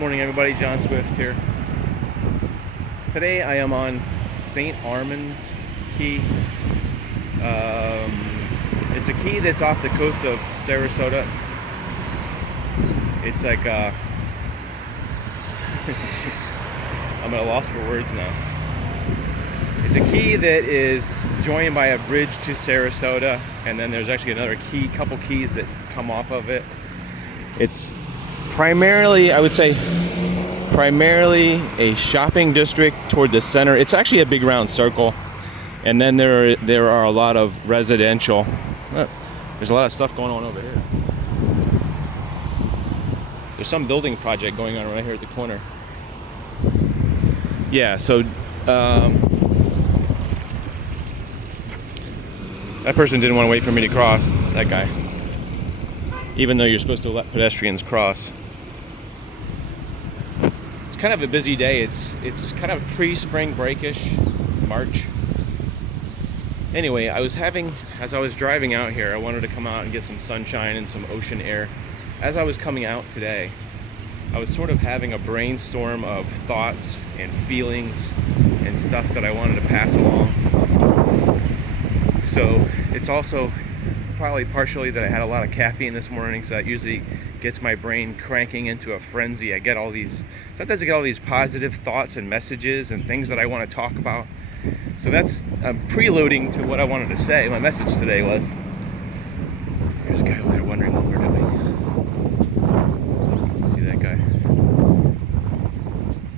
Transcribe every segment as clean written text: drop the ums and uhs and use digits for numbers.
Morning everybody, John Swift here. Today I am on St. Armand's Key. It's a key that's off the coast of Sarasota. It's like I'm at a loss for words now. It's a key that is joined by a bridge to Sarasota, and then there's actually another couple keys that come off of it. It's primarily, I would say, a shopping district toward the center. It's actually a big round circle, and then there are a lot of residential. There's a lot of stuff going on over here. There's some building project going on right here at the corner. Yeah, so that person didn't want to wait for me to cross, that guy. Even though you're supposed to let pedestrians cross. It's kind of a busy day. It's kind of pre-spring break-ish, March. Anyway, as I was driving out here, I wanted to come out and get some sunshine and some ocean air. As I was coming out today, I was sort of having a brainstorm of thoughts and feelings and stuff that I wanted to pass along. So it's also probably partially that I had a lot of caffeine this morning, so that usually gets my brain cranking into a frenzy. Sometimes I get all these positive thoughts and messages and things that I want to talk about. So I'm preloading to what I wanted to say. My message today was, here's a guy over there wondering what we're doing. See that guy?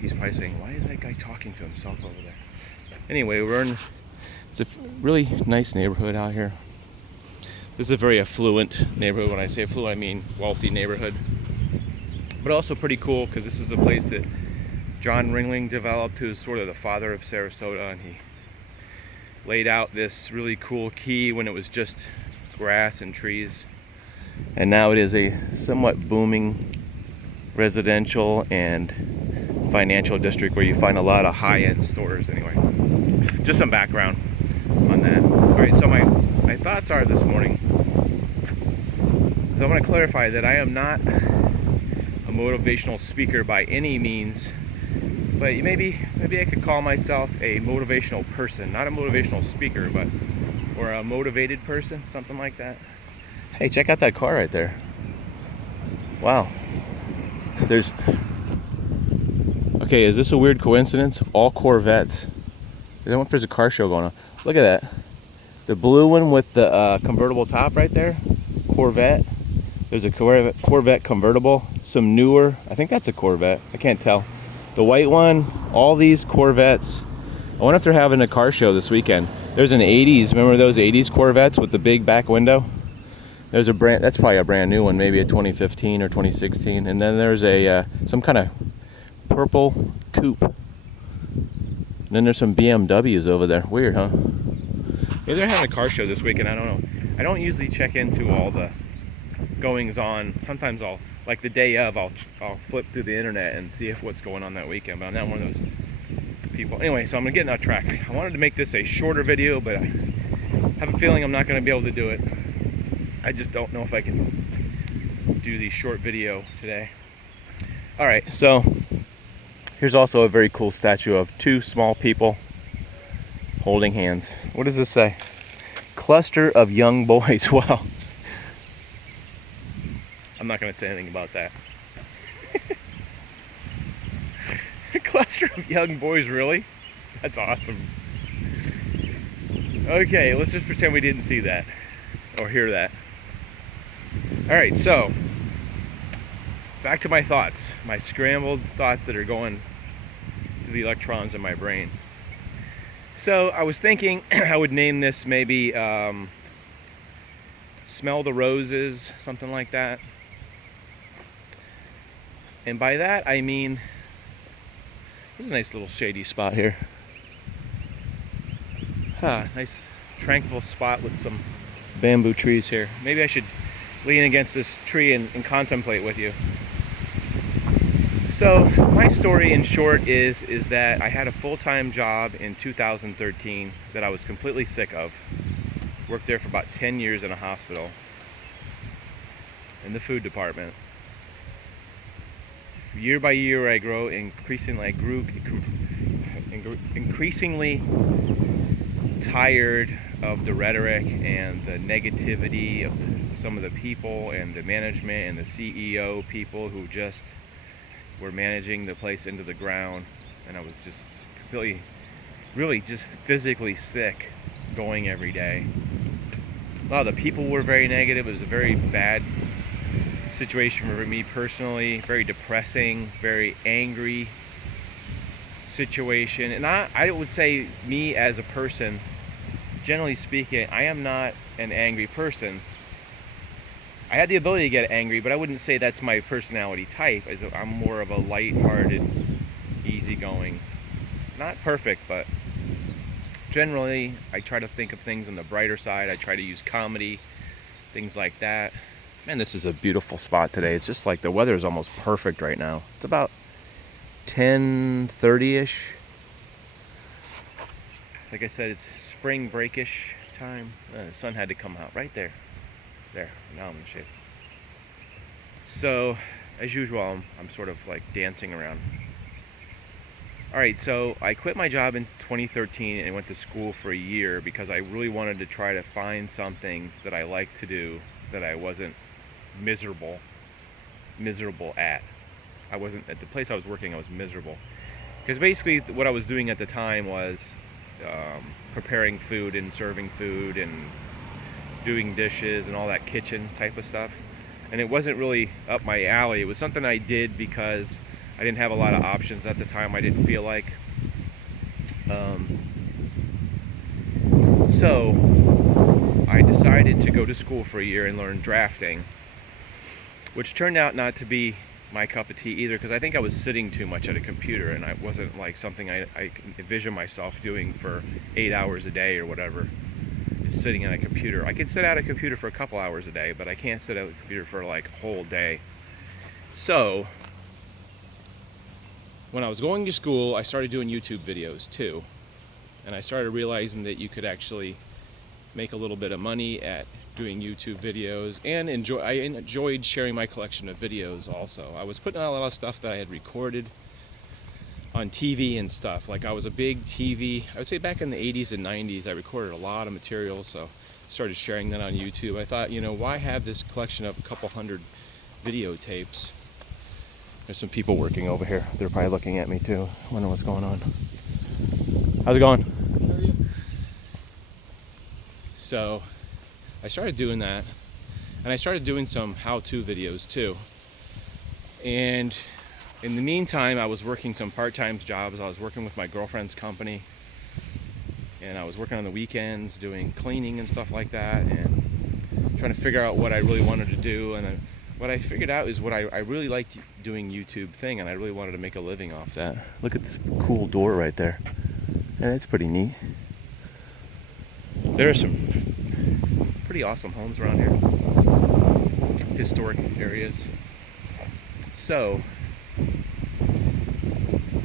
He's probably saying, why is that guy talking to himself over there? Anyway, it's a really nice neighborhood out here. This is a very affluent neighborhood. When I say affluent, I mean wealthy neighborhood. But also pretty cool because this is a place that John Ringling developed, who's sort of the father of Sarasota, and he laid out this really cool key when it was just grass and trees. And now it is a somewhat booming residential and financial district where you find a lot of high-end stores. Anyway, just some background on that. All right, so my thoughts are this morning. I want to clarify that I am not a motivational speaker by any means, but maybe I could call myself a motivational person, not a motivational speaker, or a motivated person, something like that. Hey, check out that car right there. Wow. Okay, is this a weird coincidence? All Corvettes. I wonder if there's a car show going on. Look at that. The blue one with the convertible top right there, Corvette. There's a Corvette convertible. Some newer, I think that's a Corvette. I can't tell. The white one, all these Corvettes. I wonder if they're having a car show this weekend. There's an 80s, remember those 80s Corvettes with the big back window? There's that's probably a brand new one, maybe a 2015 or 2016. And then there's some kind of purple coupe. And then there's some BMWs over there. Weird, huh? Maybe they're having a car show this weekend, I don't know. I don't usually check into all the goings on. Sometimes like the day of, I'll flip through the internet and see what's going on that weekend, but I'm not one of those people. Anyway, so I'm gonna get off track. I wanted to make this a shorter video, but I have a feeling I'm not gonna be able to do it. I just don't know if I can do the short video today. All right, so here's also a very cool statue of two small people holding hands. What does this say? Cluster of young boys. Wow. I'm not going to say anything about that. Cluster of young boys, really? That's awesome. Okay, let's just pretend we didn't see that or hear that. All right, so back to my thoughts, my scrambled thoughts that are going to the electrons in my brain. So I was thinking I would name this maybe Smell the Roses, something like that. And by that I mean, this is a nice little shady spot here. Nice tranquil spot with some bamboo trees here. Maybe I should lean against this tree and contemplate with you. So my story in short is that I had a full-time job in 2013 that I was completely sick of. Worked there for about 10 years in a hospital in the food department. year by year, I grew increasingly tired of the rhetoric and the negativity of some of the people and the management and the CEO people who just were managing the place into the ground. And I was just really just physically sick going every day. A lot of the people were very negative. It was a very bad situation for me personally, very depressing, very angry situation. And I would say, me as a person, generally speaking, I am not an angry person. I had the ability to get angry, but I wouldn't say that's my personality type. I'm more of a light-hearted, easygoing, not perfect, but generally I try to think of things on the brighter side. I try to use comedy, things like that. Man, this is a beautiful spot today. It's just like the weather is almost perfect right now. It's about 10:30ish. Like I said, it's spring breakish time. The sun had to come out right there. There, now I'm in the shade. So, as usual, I'm sort of like dancing around. Alright, so I quit my job in 2013 and went to school for a year because I really wanted to try to find something that I liked to do, that I wasn't miserable at. I wasn't, at the place I was working, I was miserable. Because basically what I was doing at the time was preparing food and serving food and doing dishes and all that kitchen type of stuff. And it wasn't really up my alley. It was something I did because I didn't have a lot of options at the time. I didn't feel like. So I decided to go to school for a year and learn drafting, which turned out not to be my cup of tea either, because I think I was sitting too much at a computer, and it wasn't like something I envision myself doing for 8 hours a day or whatever. Sitting at a computer. I can sit at a computer for a couple hours a day, but I can't sit at a computer for like a whole day. So when I was going to school, I started doing YouTube videos too, and I started realizing that you could actually make a little bit of money at doing YouTube videos, and I enjoyed sharing my collection of videos also. I was putting out a lot of stuff that I had recorded on TV and stuff. Like, I was a big TV, I would say back in the 80s and 90s, I recorded a lot of material, so I started sharing that on YouTube. I thought, why have this collection of a couple hundred videotapes? There's some people working over here. They're probably looking at me too. Wondering what's going on. How's it going? How are you? So I started doing that, and I started doing some how-to videos too. And in the meantime, I was working some part-time jobs. I was working with my girlfriend's company, and I was working on the weekends doing cleaning and stuff like that, and trying to figure out what I really wanted to do. And what I figured out is what I really liked doing YouTube thing, and I really wanted to make a living off that. Look at this cool door right there. Yeah, it's pretty neat. There are some pretty awesome homes around here. Historic areas. So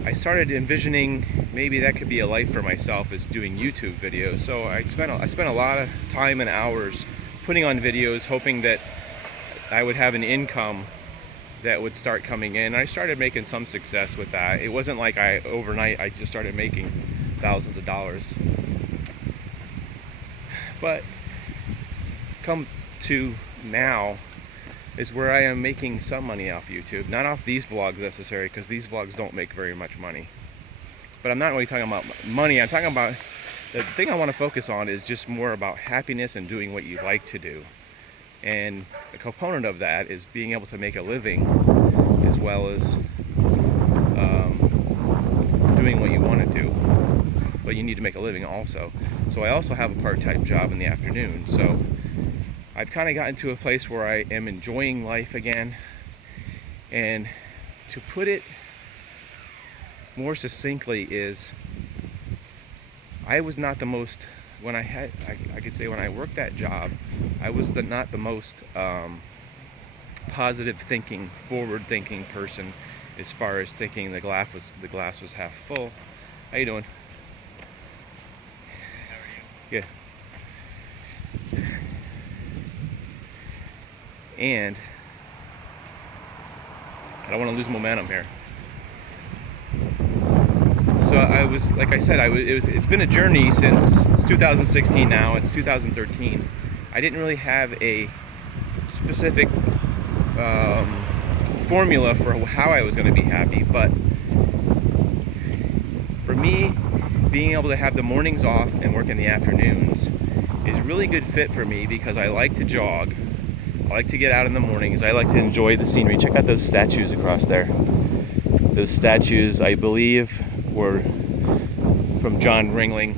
I started envisioning maybe that could be a life for myself, is doing YouTube videos. So I spent a lot of time and hours putting on videos, hoping that I would have an income that would start coming in. And I started making some success with that. It wasn't like overnight I just started making thousands of dollars. But come to now is where I am making some money off YouTube. Not off these vlogs necessarily, because these vlogs don't make very much money. But I'm not really talking about money. I'm talking about, the thing I want to focus on is just more about happiness and doing what you like to do. And a component of that is being able to make a living, as well as doing what you want to do. But you need to make a living also. So I also have a part-time job in the afternoon. So I've kind of gotten to a place where I am enjoying life again. And to put it more succinctly is, I was not the most, I could say when I worked that job, I was not the most positive thinking, forward thinking person, as far as thinking the glass was half full. How you doing? Good. And I don't want to lose momentum here. So like I said, it's been a journey since it's 2016 now. It's 2013. I didn't really have a specific formula for how I was going to be happy, but for me, being able to have the mornings off and work in the afternoons is a really good fit for me because I like to jog. I like to get out in the mornings. I like to enjoy the scenery. Check out those statues across there. Those statues, I believe, were from John Ringling.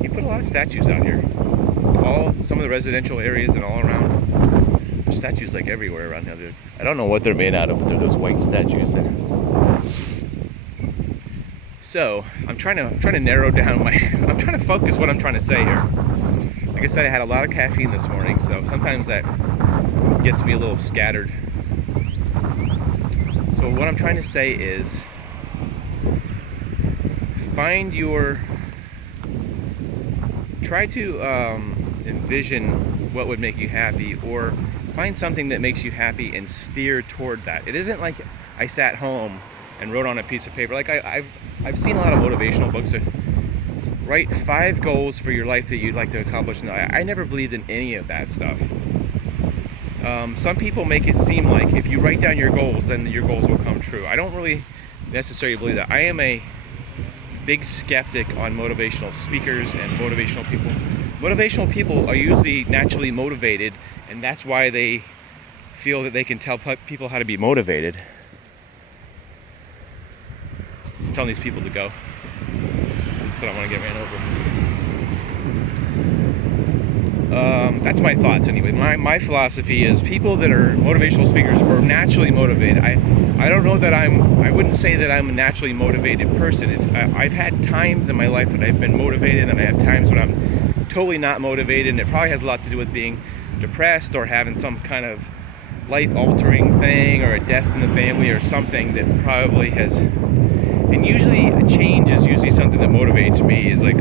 He put a lot of statues out here. Some of the residential areas and all around. There's statues like everywhere around here. I don't know what they're made out of, but they're those white statues there. So I'm trying to narrow down I'm trying to focus what I'm trying to say here. Like I said, I had a lot of caffeine this morning, so sometimes that gets me a little scattered. So what I'm trying to say is, try to envision what would make you happy, or find something that makes you happy and steer toward that. It isn't like I sat home and wrote on a piece of paper. Like I've seen a lot of motivational books that write 5 goals for your life that you'd like to accomplish. And I never believed in any of that stuff. Some people make it seem like if you write down your goals, then your goals will come true. I don't really necessarily believe that. I am a big skeptic on motivational speakers and motivational people. Motivational people are usually naturally motivated, and that's why they feel that they can tell people how to be motivated. I'm telling these people to go, so I don't want to get ran over. That's my thoughts anyway. My philosophy is people that are motivational speakers are naturally motivated. I don't know that I wouldn't say that I'm a naturally motivated person. I've had times in my life that I've been motivated, and I have times when I'm totally not motivated, and it probably has a lot to do with being depressed or having some kind of life-altering thing or a death in the family or something that probably has. And usually a change is usually something that motivates me. Is like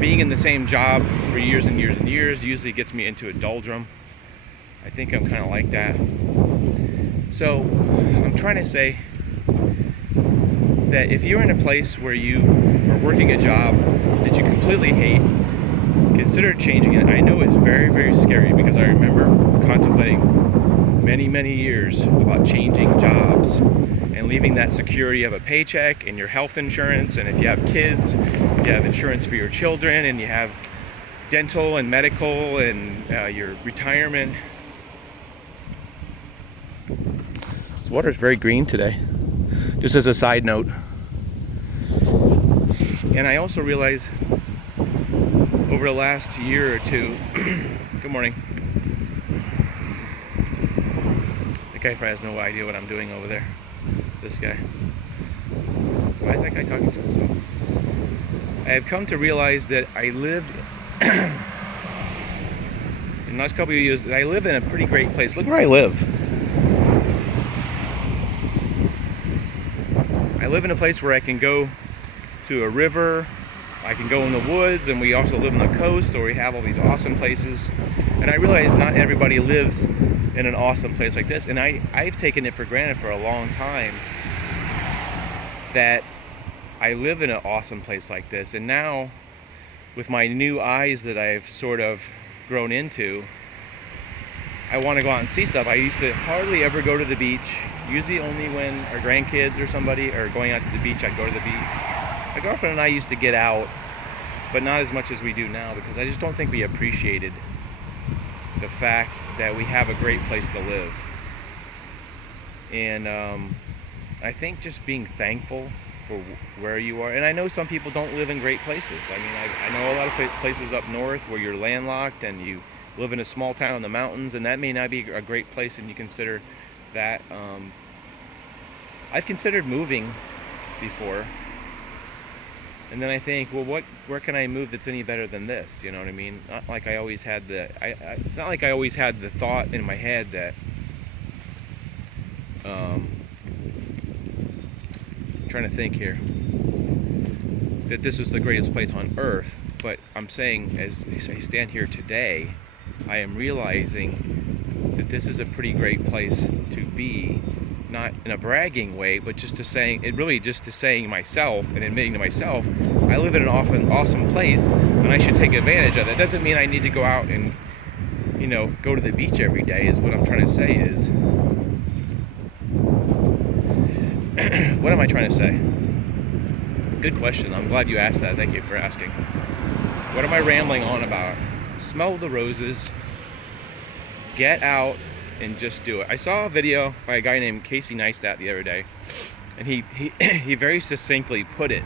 being in the same job for years and years and years usually gets me into a doldrum. I think I'm kind of like that. So I'm trying to say that if you're in a place where you are working a job that you completely hate, consider changing it. I know it's very, very scary because I remember contemplating many years about changing jobs and leaving that security of a paycheck and your health insurance, and if you have kids, you have insurance for your children, and you have dental and medical and your retirement. This water's very green today, just as a side note. And I also realize over the last year or two, good morning. The guy probably has no idea what I'm doing over there. This guy. Why is that guy talking to himself? I have come to realize that I lived in the last couple of years, that I live in a pretty great place. Look where I live. I live in a place where I can go to a river, I can go in the woods, and we also live on the coast, so we have all these awesome places. And I realize not everybody lives in an awesome place like this, and I've taken it for granted for a long time that I live in an awesome place like this. And now, with my new eyes that I've sort of grown into, I want to go out and see stuff. I used to hardly ever go to the beach, usually only when our grandkids or somebody are going out to the beach, I'd go to the beach. My girlfriend and I used to get out, but not as much as we do now, because I just don't think we appreciated the fact that we have a great place to live. And I think just being thankful for where you are. And I know some people don't live in great places. I mean, I know a lot of places up north where you're landlocked and you live in a small town in the mountains, and that may not be a great place, and you consider that. I've considered moving before, and then I think, well, where can I move that's any better than this? You know what I mean? Not like I always had it's not like I always had the thought in my head that I'm trying to think here, that this was the greatest place on earth. But I'm saying, as I stand here today, I am realizing that this is a pretty great place to be not in a bragging way, but just to saying myself and admitting to myself, I live in an awesome place and I should take advantage of it. That doesn't mean I need to go out and, go to the beach every day, is what I'm trying to say is. What am I trying to say? Good question. I'm glad you asked that. Thank you for asking. What am I rambling on about? Smell the roses. Get out and just do it. I saw a video by a guy named Casey Neistat the other day, and he very succinctly put it.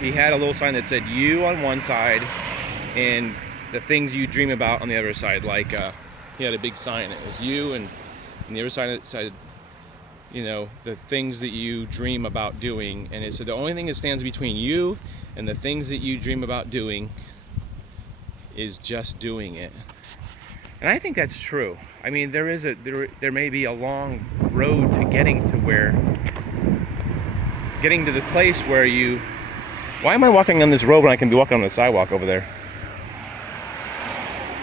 He had a little sign that said "you" on one side and the things you dream about on the other side. Like he had a big sign. It was "you," and the other side it said, the things that you dream about doing. And it said the only thing that stands between you and the things that you dream about doing is just doing it. And I think that's true. I mean, there may be a long road to getting to the place where you. Why am I walking on this road when I can be walking on the sidewalk over there?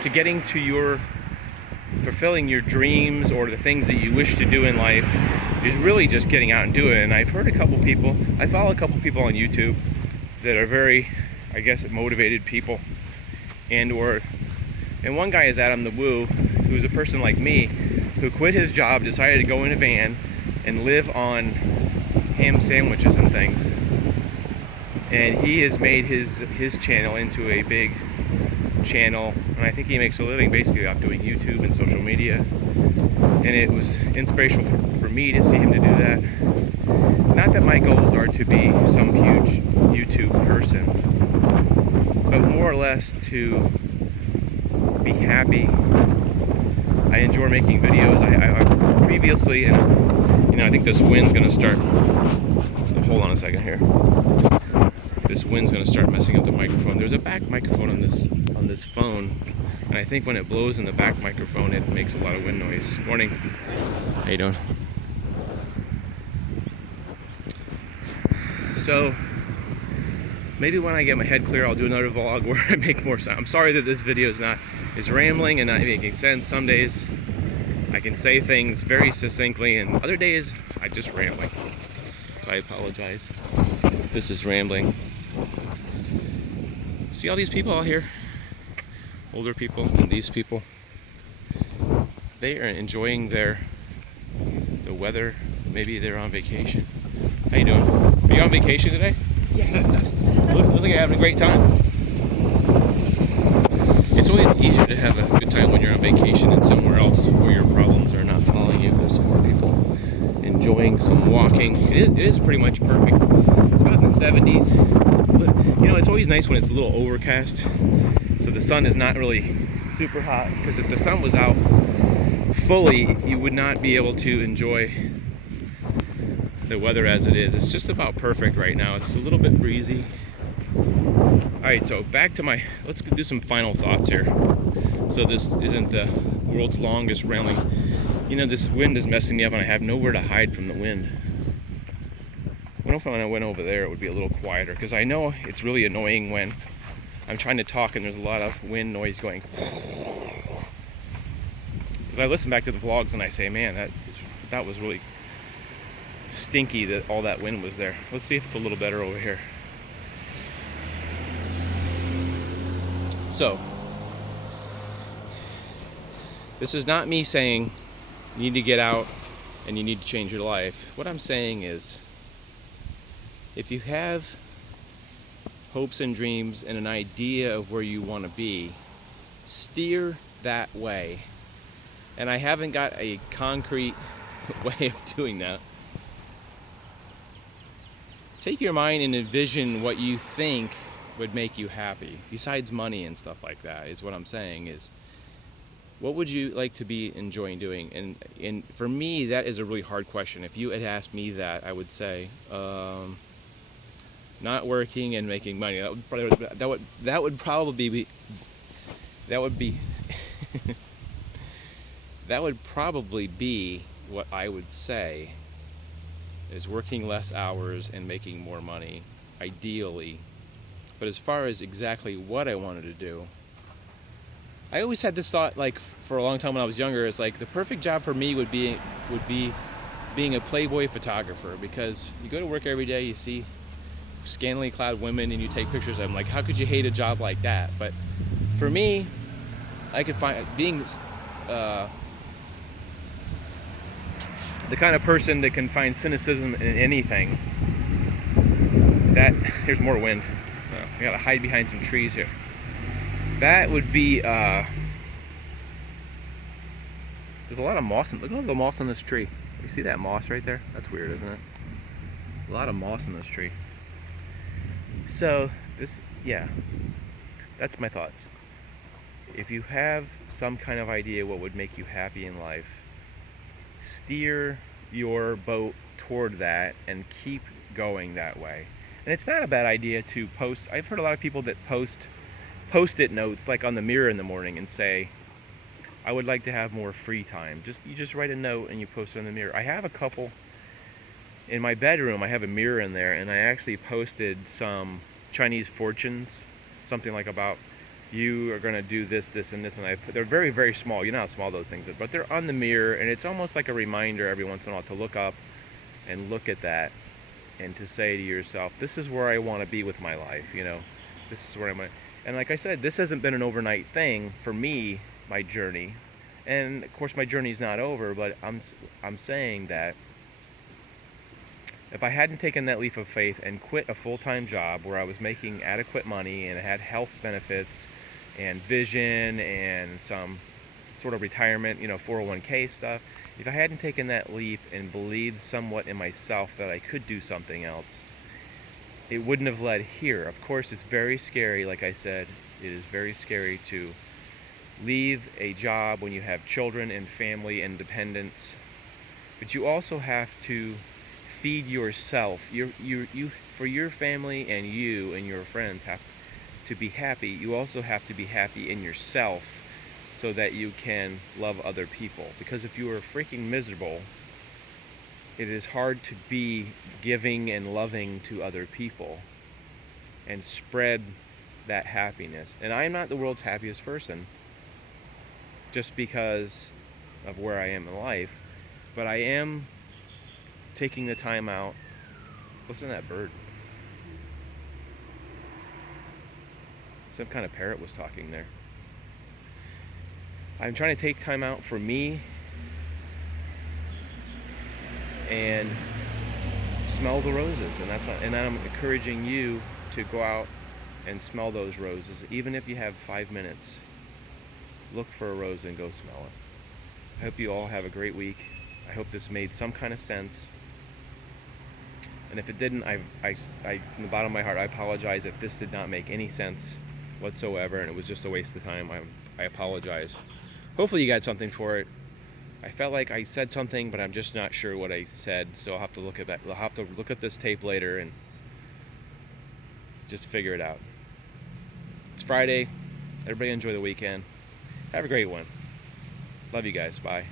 To getting to fulfilling your dreams or the things that you wish to do in life is really just getting out and doing it. And I've heard I follow a couple people on YouTube that are very, I guess, motivated people. And one guy is Adam the Woo, who's a person like me who quit his job, decided to go in a van and live on ham sandwiches and things. And he has made his channel into a big channel, and I think he makes a living basically off doing YouTube and social media. And it was inspirational for me to see him to do that. Not that my goals are to be some huge YouTube person, but more or less to be happy. I enjoy making videos. I previously, and I think this wind's gonna start. Hold on a second here. This wind's gonna start messing up the microphone. There's a back microphone on this phone, and I think when it blows in the back microphone, it makes a lot of wind noise. Morning. How you doing? So maybe when I get my head clear, I'll do another vlog where I make more sense. I'm sorry that this video is rambling and not making sense. Some days I can say things very succinctly, and other days I just rambling. So I apologize. This is rambling. See all these people out here? Older people and these people. They are enjoying the weather. Maybe they're on vacation. How you doing? Are you on vacation today? Yeah. Looks like you're having a great time. It's always easier to have a good time when you're on vacation and somewhere else where your problems are not following you. There's some more people enjoying some walking. It is pretty much perfect. It's about in the 70s. But, it's always nice when it's a little overcast. So the sun is not really super hot. Because if the sun was out fully, you would not be able to enjoy the weather as it is. It's just about perfect right now. It's a little bit breezy. Alright, so back to let's do some final thoughts here. So this isn't the world's longest rambling. This wind is messing me up and I have nowhere to hide from the wind. What if when I went over there it would be a little quieter? Because I know it's really annoying when I'm trying to talk and there's a lot of wind noise going. Because I listen back to the vlogs and I say, man, that was really stinky that all that wind was there. Let's see if it's a little better over here. So, this is not me saying you need to get out and you need to change your life. What I'm saying is, if you have hopes and dreams and an idea of where you want to be, steer that way. And I haven't got a concrete way of doing that. Take your mind and envision what you think would make you happy, besides money and stuff like that, is what I'm saying is, what would you like to be enjoying doing? And for me, that is a really hard question. If you had asked me that, I would say, not working and making money. That would probably be that would probably be what I would say, is working less hours and making more money, ideally. But as far as exactly what I wanted to do, I always had this thought, like for a long time when I was younger, it's like the perfect job for me would be being a Playboy photographer, because you go to work every day, you see scantily clad women, and you take pictures of them. Like, how could you hate a job like that? But for me, I could find being the kind of person that can find cynicism in anything. That here's more wind. I gotta hide behind some trees here. That would be. There's a lot of moss. Look at all the moss on this tree. You see that moss right there? That's weird, isn't it? A lot of moss in this tree. So that's my thoughts. If you have some kind of idea what would make you happy in life, steer your boat toward that and keep going that way. And it's not a bad idea to post. I've heard a lot of people that post post-it notes like on the mirror in the morning and say, I would like to have more free time. You just write a note and you post it on the mirror. I have a couple in my bedroom. I have a mirror in there, and I actually posted some Chinese fortunes, something like about you are going to do this, this, and this, and they're very, very small. You know how small those things are, but they're on the mirror, and it's almost like a reminder every once in a while to look up and look at that, and to say to yourself, this is where I want to be with my life. This is where I'm at. And like I said, this hasn't been an overnight thing for me, my journey, and of course my journey's not over, but I'm saying that if I hadn't taken that leap of faith and quit a full-time job where I was making adequate money and had health benefits and vision and some sort of retirement, 401k stuff, if I hadn't taken that leap and believed somewhat in myself that I could do something else, it wouldn't have led here. Of course, it's very scary, like I said, it is very scary to leave a job when you have children and family and dependents, but you also have to feed yourself. You for your family and you and your friends have to be happy. You also have to be happy in yourself so that you can love other people. Because if you are freaking miserable, it is hard to be giving and loving to other people and spread that happiness. And I'm not the world's happiest person just because of where I am in life, but I am taking the time out. Listen to that bird. Some kind of parrot was talking there. I'm trying to take time out for me and smell the roses, and and I'm encouraging you to go out and smell those roses, even if you have 5 minutes. Look for a rose and go smell it. I hope you all have a great week. I hope this made some kind of sense. And if it didn't, I from the bottom of my heart, I apologize if this did not make any sense whatsoever and it was just a waste of time. I apologize. Hopefully you got something for it. I felt like I said something, but I'm just not sure what I said, so I'll have to look at that. I'll have to look at this tape later and just figure it out. It's Friday. Everybody enjoy the weekend. Have a great one. Love you guys. Bye.